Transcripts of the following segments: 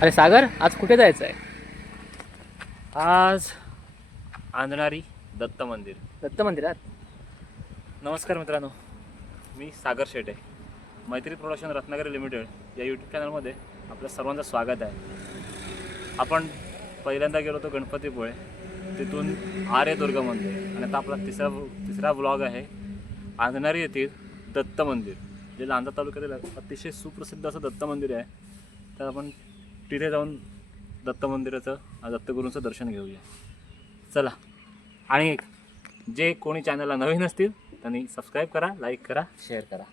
अरे सागर, आज कुठे जायचं आहे? आज अंजनारी दत्त मंदिर. दत्त मंदिरात? नमस्कार मित्रांनो, मी सागर शेटे. मैत्री प्रोडक्शन रत्नागिरी लिमिटेड या यूट्यूब चॅनलमध्ये आपल्या सर्वांचं स्वागत आहे. आपण पहिल्यांदा गेलो होतो गणपतीपुळे, तिथून आर्यदुर्गा मंदिर, आणि आता आपला तिसरा व्लॉग आहे अंजनारी येथील दत्त मंदिर, जे लांजा तालुक्यातील अतिशय सुप्रसिद्ध असं दत्त मंदिर आहे. तर आपण तिथे जाऊन दत्त मंदिराचं, दत्तगुरूंचं दर्शन घेऊया. चला. आणि जे कोणी चॅनलला नवीन असतील त्यांनी सबस्क्राईब करा, लाईक करा, शेअर करा.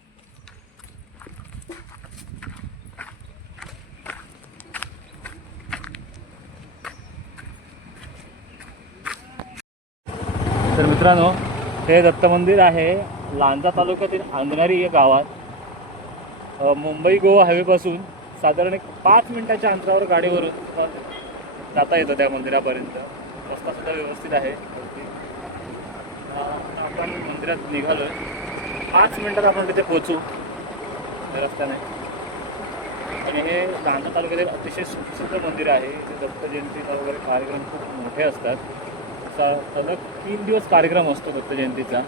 तर मित्रांनो, हे दत्त मंदिर आहे लांजा तालुक्यातील अंजनारी या गावात. मुंबई गोवा हायवेपासून साधारण एक 5 मिनिटाच्या अंतरावर गाडीवरून जाता येतं त्या मंदिरापर्यंत. रस्तासुद्धा व्यवस्थित आहे. आपण मंदिरात निघालो आहे, 5 मिनिटात आपण तिथे पोचू रस्त्याने. आणि हे लांजा तालुक्यातील अतिशय सुप्रसिद्ध मंदिर आहे. इथे दत्त जयंतीचा वगैरे कार्यक्रम खूप मोठे असतात. असा सलग 3 दिवस कार्यक्रम असतो दत्त जयंतीचा.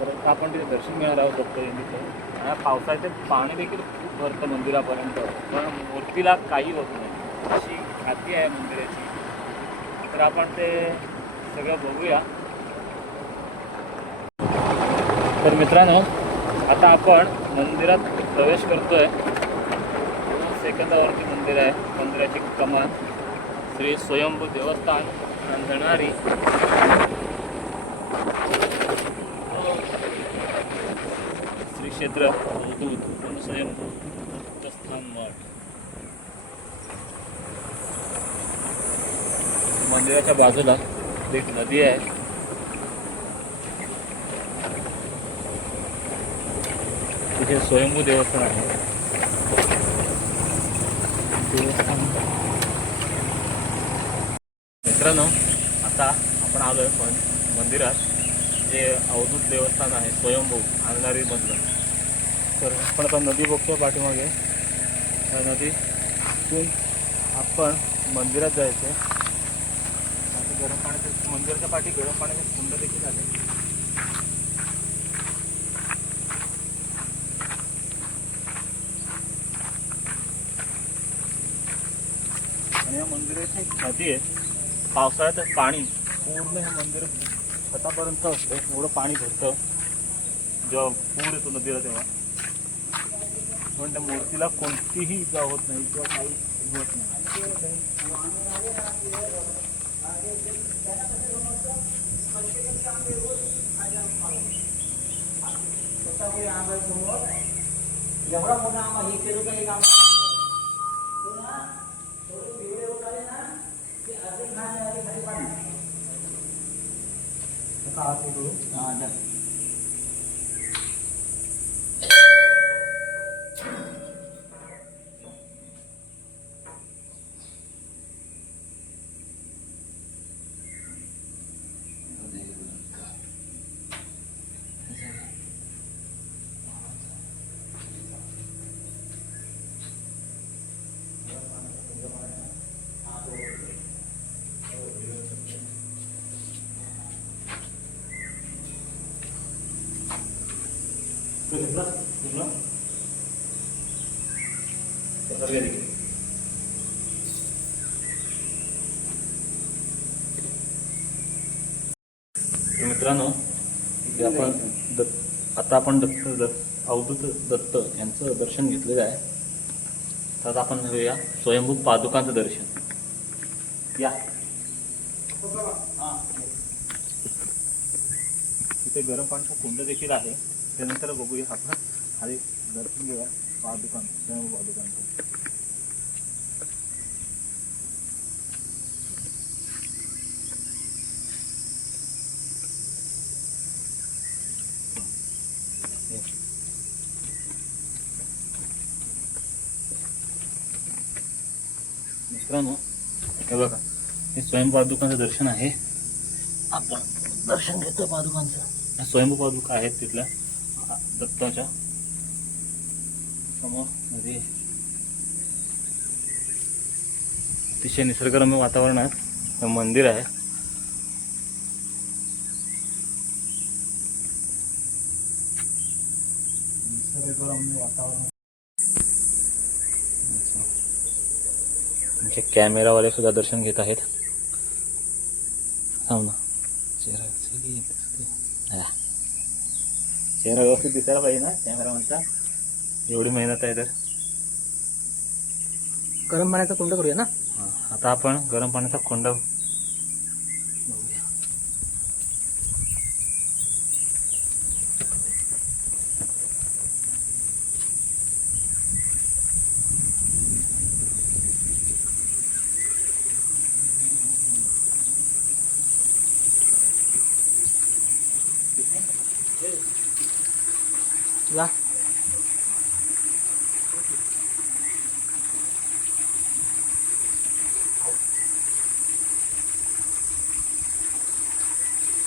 तर आपण तिथे दर्शन घेणार आहोत दत्त जयंतीचं. या पावसाचे पाणी देखील खूप भरतं मंदिरापर्यंत, पण मूर्तीला काही होत नाही अशी खात्री आहे मंदिराची. तर आपण ते सगळं बघूया. तर मित्रांनो, आता आपण मंदिरात प्रवेश करतोय. 2 सेकंदावरती मंदिर आहे. मंदिराची कमान श्री स्वयंभू देवस्थान अंजनारी. श्री क्षेत्र अवधूत स्वयंभू दत्तस्थान मठ. मंदिराच्या बाजूला एक नदी आहे. तिथे स्वयंभू देवस्थान आहे. मित्रांनो, आता आपण आलोय पण मंदिरात, जे अवधूत देवस्थान आहे स्वयंभू अंजनारी मधलं. तर आपण आता नदी बघतो पाठीमागे. त्या नदीतून आपण मंदिरात जायचं. गरम पाण्याचे, मंदिराच्या पाठी गरम पाण्याचे कुंड देखील आले. आणि या मंदिराची एक नदी आहे. पावसाळ्यात पाणी पूर्ण हे मंदिर छतापर्यंत असतं. एवढं पाणी भरतं जेव्हा पूर येतो नदीला तेव्हा. पण त्या मूर्तीला कोणतीही इजा होत नाही किंवा काही होत नाही. एवढा मोठा आम्हाला हे केलं काही काम मित्रांनो, आता आपण अवधूत दत्त यांचं दर्शन घेतलेलं आहे. तर आपण घेऊया स्वयंभू पादुकांचं दर्शन. या. इथे गरम पाण्याचा कुंड देखील आहे. त्यानंतर बघूया आपण खाली दर्शन घेऊया पादुकांचं, स्वयंभू पादुकांचं. मित्रांनो, हे बघा, हे स्वयंभू पादुकांचं दर्शन आहे. आपण दर्शन घेतो पादुकांचं. स्वयंभू पादुका आहेत तिथल्या दत्ताच्या समोर. नदी अतिशय निसर्गरम्य वातावरणात हे मंदिर आहे. निसर्गरम्य वातावरण. म्हणजे कॅमेरावाले सुद्धा दर्शन घेत आहेत. थांब ना, चेहरा व्यवस्थित दिसायला पाहिजे ना कॅमेरामॅनचा. एवढी मेहनत आहे तर. गरम पाण्याचा कुंड करूया ना. आता आपण गरम पाण्याचा कुंड जा.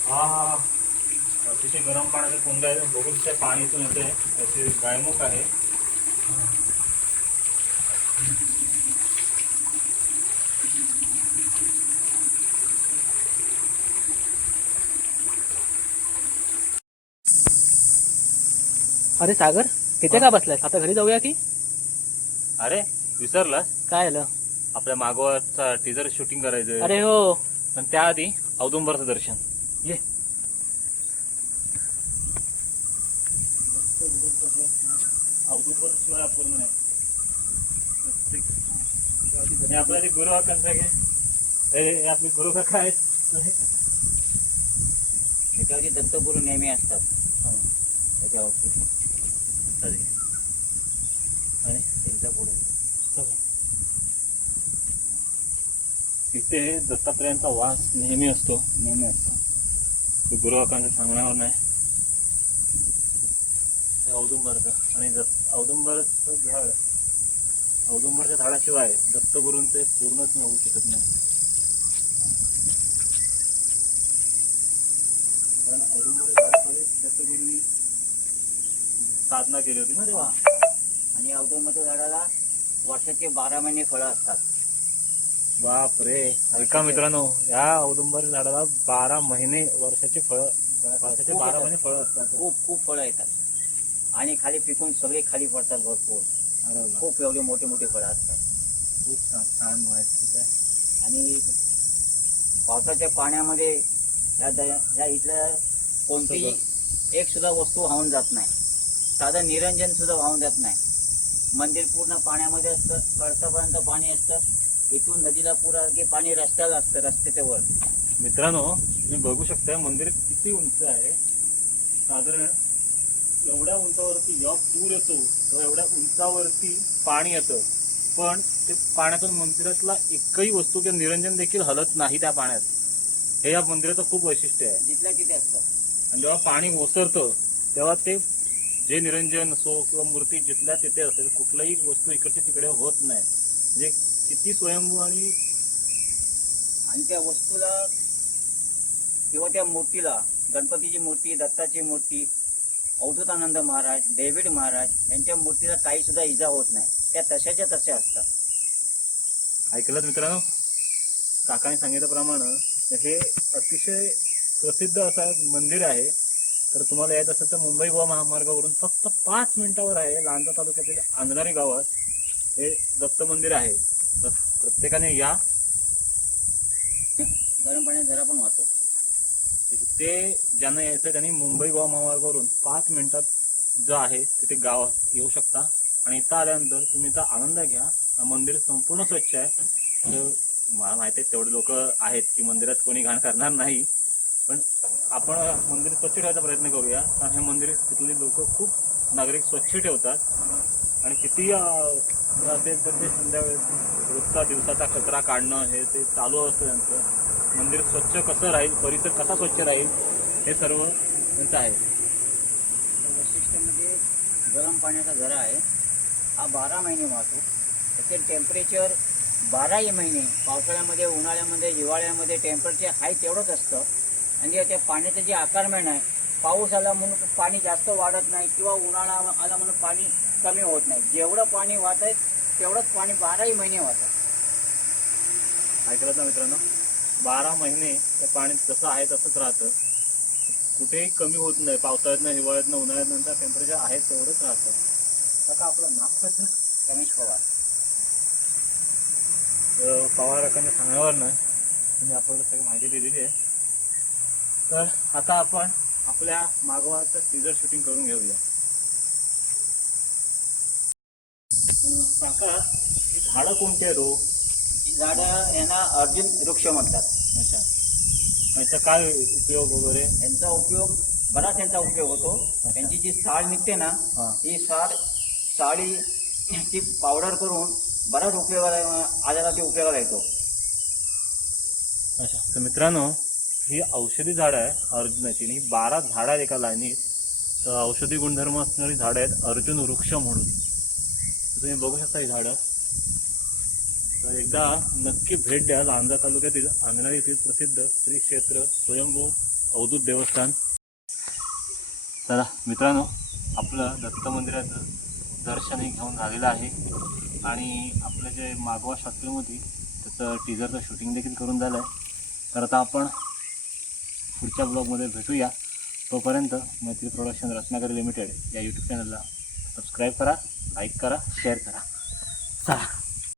हा अतिशय गरम पाण्याचं कुंड आहे. बघू शकता पाणी इथून येते. त्याचे गायमुख आहे. अरे सागर, तिथे का बसलाय? आता घरी जाऊया की अरे विसरलास, काय आलं? आपल्या मागोवाचा टीजर शूटिंग करायचं. अरे हो, पण त्याआधी औदुंबरचं दर्शन. ये. औदुंबर शिवाय अपूर्ण नाही. हे आपला जे गुरु कसं आहे, हे आपले गुरु काका आहेत. त्याच्यावरती दत्तगुरू नेहमी असतात. त्याच्यावरती आणि त्यांच्या पुढे तिथे दत्तात्रयांचा वास नेहमी असतो. नेहमी असतात. ते गुरुवाकांच्या सांगण्यावर नाही. औदुंबरचं आणि औदुंबरचं झाड, औदुंबरच्या झाडाशिवाय दत्तगुरूंचे पूर्णच होऊ शकत नाही. कारण औदुंबरच्या झाडाखाली दत्तगुरूंनी साधना केली होती ना तेव्हा. आणि औदुंबरच्या झाडाला वर्षाचे 12 महिने फळं असतात. बाप रे, ऐका मित्रांनो, या औदुंबर झाडाला 12 महिने वर्षाचे फळं, वर्षाचे 12 महिने फळं असतात. खूप फळं येतात. आणि खाली पिकून सगळे खाली पडतात भरपूर. अरे वा. खूप एवढे मोठे मोठे फळं असतात. खूप छान माहिती आहे. आणि पावसाच्या पाण्यामध्ये या इथल्या कोणतीही एक सुद्धा वस्तू वाहून जात नाही. साधं निरंजन सुद्धा वाहून जात नाही. मंदिर पूर्ण पाण्यामध्ये असतं. कळसापर्यंत पाणी असतं. इथून नदीला पुरा की पाणी रस्त्याला असतं, रस्त्याच्या वर. मित्रांनो, तुम्ही बघू शकता मंदिर किती उंच आहे. साधारण एवढ्या उंचावरती जेव्हा पूर येतो तेव्हा एवढ्या उंचावरती पाणी येतं, पण ते पाण्यातून मंदिरातला एकही वस्तू किंवा निरंजन देखील हलत नाही त्या पाण्यात. हे या मंदिराचं खूप वैशिष्ट्य आहे. जिथल्या तिथे असतं. आणि जेव्हा पाणी ओसरतं तेव्हा ते जे निरंजन असो किंवा मूर्ती जिथल्या तिथे असेल, कुठलाही वस्तू इकडची तिकडे होत नाही. म्हणजे किती स्वयंभू. आणि त्या वस्तूला किंवा त्या मूर्तीला, गणपतीची मूर्ती, दत्ताची मूर्ती, अवधूतानंद महाराज, डेव्हिड महाराज यांच्या मूर्तीला काही सुद्धा इजा होत नाही. त्या तशाच्या तशा असतात. ऐकलं मित्रांनो, काकाने सांगितल्याप्रमाणे हे अतिशय प्रसिद्ध असं मंदिर आहे. तर तुम्हाला यायचं असेल तर मुंबई गोवा महामार्गावरून फक्त 5 मिनिटावर आहे, लांजा तालुक्यातील अंजनारी गावात हे दत्त मंदिर आहे. तर प्रत्येकाने या. गरम पाण्यात जरा पण वाहतो. ते ज्यांना यायचं त्यांनी मुंबई गोवा महामार्गावरून 5 मिनिटात जो आहे तिथे गावात येऊ शकता. आणि इथं आल्यानंतर तुम्ही इथं आनंद घ्या. मंदिर संपूर्ण स्वच्छ आहे. तर मला माहिती आहे तेवढे लोक आहेत की मंदिरात कोणी घाण करणार नाही, पण आपण मंदिर स्वच्छ ठेवायचा प्रयत्न करूया. कारण हे मंदिर तिथले लोक खूप नागरिक स्वच्छ ठेवतात. आणि किती असेल तर ते संध्याकाळी रोजचा दिवसाचा कचरा काढणं हे ते चालू असतं त्यांचं. मंदिर स्वच्छ कसं राहील, परिसर कसा स्वच्छ राहील, हे सर्व त्यांचं आहे. वैशिष्ट्य म्हणजे गरम पाण्याचा झरा आहे. हा 12 महिने वाहतो. त्याचे टेम्परेचर 12ही महिने, पावसाळ्यामध्ये, उन्हाळ्यामध्ये, हिवाळ्यामध्ये टेम्परेचर हाय तेवढंच असतं. आणि त्या पाण्याचं जे आकारमान आहे, पाऊस आला म्हणून पाणी जास्त वाढत नाही किंवा उन्हाळा आला म्हणून पाणी कमी होत नाही. जेवढं पाणी वाहत आहे तेवढंच पाणी 12ही महिने वाहतं. ऐकलं ना मित्रांनो, 12 महिने ते पाणी जसं आहे तसंच राहतं, कुठेही कमी होत नाही. पावसाळ्यातनं, हिवाळ्यातनं, उन्हाळ्यातनं टेम्परेचर आहे तेवढंच राहतं. आता आपलं नाव कसं? रमेश पवार. पवारकांनी सांगण्यावर नाही तुम्ही आपल्याला सगळी माहिती दिलेली आहे. तर आता आपण आपल्या मागवाचं टीजर शूटिंग करून घेऊया. काका, ही झाडं कोणती आहेत हो? ही झाडं यांना अर्जुन वृक्ष म्हणतात. अच्छा, याचा काय उपयोग वगैरे? यांचा उपयोग बराच यांचा उपयोग होतो. त्यांची जी साळ निघते ना, हां. ही साळीची पावडर करून बराच उपयोगाला आल्याला ते उपयोगाला येतो. अच्छा, तर मित्रांनो, ही औषधी झाडं आहे अर्जुनाची. आणि ही 12 झाडं आहेत एका लाईनीत. तर औषधी गुणधर्म असणारी झाडं आहेत अर्जुन वृक्ष म्हणून. तर तुम्ही बघू शकता ही झाडं. तर एकदा नक्की भेट द्या लांजा तालुक्यातील अंगणा येथील प्रसिद्ध श्री क्षेत्र स्वयंभू अवधूत देवस्थान. चला मित्रांनो, आपलं दत्त मंदिराचं दर्शनही घेऊन झालेलं आहे आणि आपलं जे मागवा शॉर्ट फिल्म होती त्याचं टीजरचं शूटिंग देखील करून झालं आहे. तर आता आपण पुढच्या ब्लॉगमध्ये भेटूया. तोपर्यंत मैत्री प्रोडक्शन रत्नागिरी लिमिटेड या यूट्यूब चॅनलला सबस्क्राईब करा, लाईक करा, शेअर करा. चला.